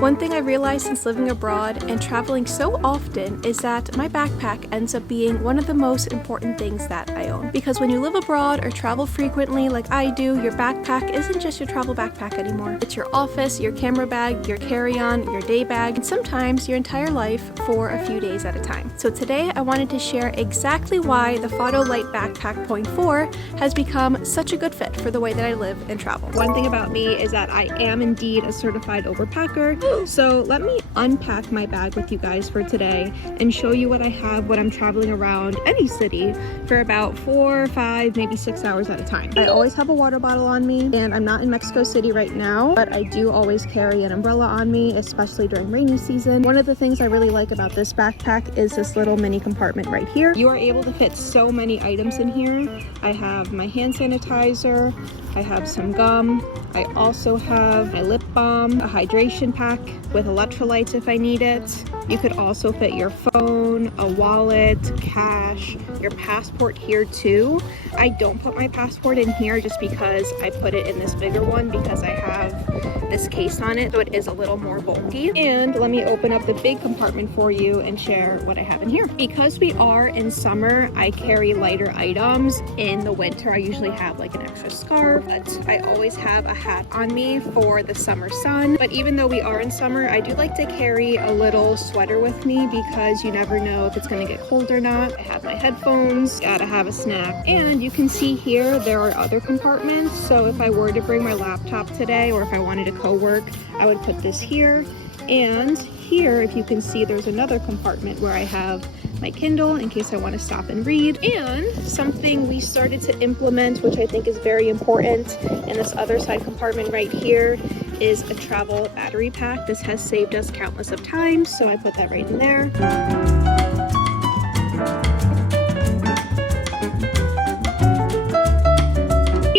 One thing I realized since living abroad and traveling so often is that my backpack ends up being one of the most important things that I own. Because when you live abroad or travel frequently like I do, your backpack isn't just your travel backpack anymore. It's your office, your camera bag, your carry-on, your day bag, and sometimes your entire life for a few days at a time. So today I wanted to share exactly why the Faro Light Backpack Point 4 has become such a good fit for the way that I live and travel. One thing about me is that I am indeed a certified overpacker. So let me unpack my bag with you guys for today and show you what I have when I'm traveling around any city for about 4, 5, maybe 6 hours at a time. I always have a water bottle on me, and I'm not in Mexico City right now, but I do always carry an umbrella on me, especially during rainy season. One of the things I really like about this backpack is this little mini compartment right here. You are able to fit so many items in here. I have my hand sanitizer, I have some gum, I also have my lip balm, a hydration pack with electrolytes if I need it. You could also fit your phone, a wallet, cash, your passport here too. I don't put my passport in here just because I put it in this bigger one because I have this case on it, so it is a little more bulky. And let me open up the big compartment for you and share what I have in here. Because we are in summer, I carry lighter items. In the winter, I usually have like an extra scarf, but I always have a hat on me for the summer sun. But even though we are in summer, I do like to carry a little sweater with me because you never know if it's gonna get cold or not. I have my headphones, gotta have a snack. And you can see here, there are other compartments. So if I were to bring my laptop today, or if I wanted to co-work, I would put this here. And here, if you can see, there's another compartment where I have my Kindle in case I want to stop and read. And something we started to implement, which I think is very important, in this other side compartment right here, is a travel battery pack. This has saved us countless of times, so I put that right in there.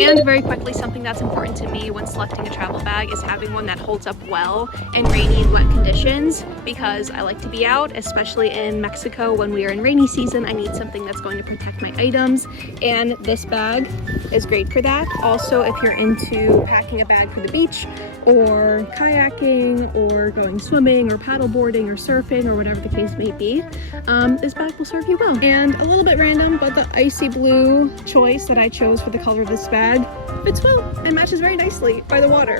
And very quickly, something that's important to me when selecting a travel bag is having one that holds up well in rainy and wet conditions, because I like to be out, especially in Mexico when we are in rainy season. I need something that's going to protect my items, and this bag is great for that. Also, if you're into packing a bag for the beach or kayaking or going swimming or paddleboarding or surfing or whatever the case may be, this bag will serve you well. And a little bit random, but the icy blue choice that I chose for the color of this bag fits well and matches very nicely by the water.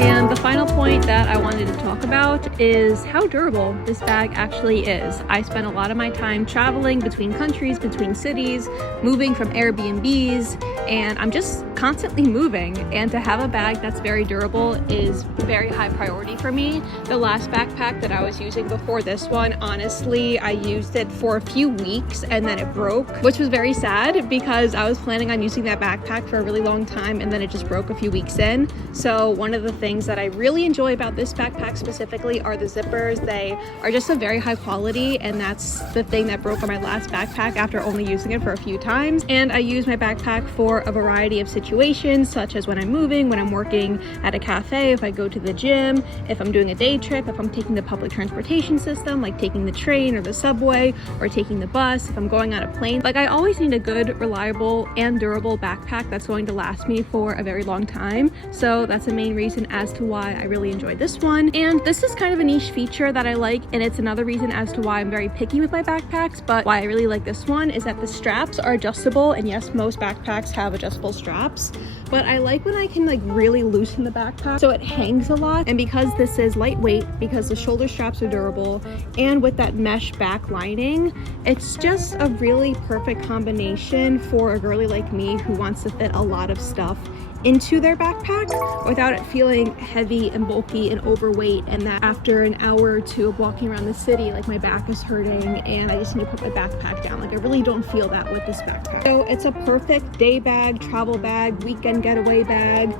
And the final point that I wanted to talk about is how durable this bag actually is. I spend a lot of my time traveling between countries, between cities, moving from Airbnbs, and I'm just constantly moving, and to have a bag that's very durable is very high priority for me. The last backpack that I was using before this one, honestly, I used it for a few weeks and then it broke, which was very sad because I was planning on using that backpack for a really long time and then it just broke a few weeks in. So one of the things that I really enjoy about this backpack specifically are the zippers. They are just a very high quality, and that's the thing that broke on my last backpack after only using it for a few times. And I use my backpack for a variety of situations, such as when I'm moving, when I'm working at a cafe, if I go to the gym, if I'm doing a day trip, if I'm taking the public transportation system, like taking the train or the subway or taking the bus, if I'm going on a plane. Like, I always need a good, reliable, and durable backpack that's going to last me for a very long time. So that's the main reason as to why I really enjoy this one. And this is kind of a niche feature that I like, and it's another reason as to why I'm very picky with my backpacks. But why I really like this one is that the straps are adjustable, and yes, most backpacks have adjustable straps, but I like when I can like really loosen the backpack so it hangs a lot. And because this is lightweight, because the shoulder straps are durable, and with that mesh back lining, it's just a really perfect combination for a girly like me who wants to fit a lot of stuff into their backpack without it feeling heavy and bulky and overweight, and that after an hour or two of walking around the city, like my back is hurting and I just need to put my backpack down. Like, I really don't feel that with this backpack. So it's a perfect day bag, travel bag, weekend getaway bag,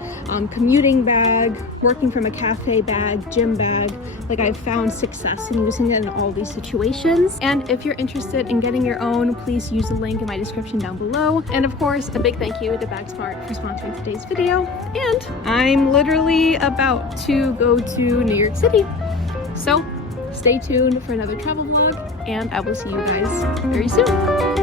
commuting bag, working from a cafe bag, gym bag. Like, I've found success in using it in all these situations. And if you're interested in getting your own, please use the link in my description down below. And of course, a big thank you to Bagsmart for sponsoring today's video. And I'm literally about to go to New York City, so stay tuned for another travel vlog, and I will see you guys very soon.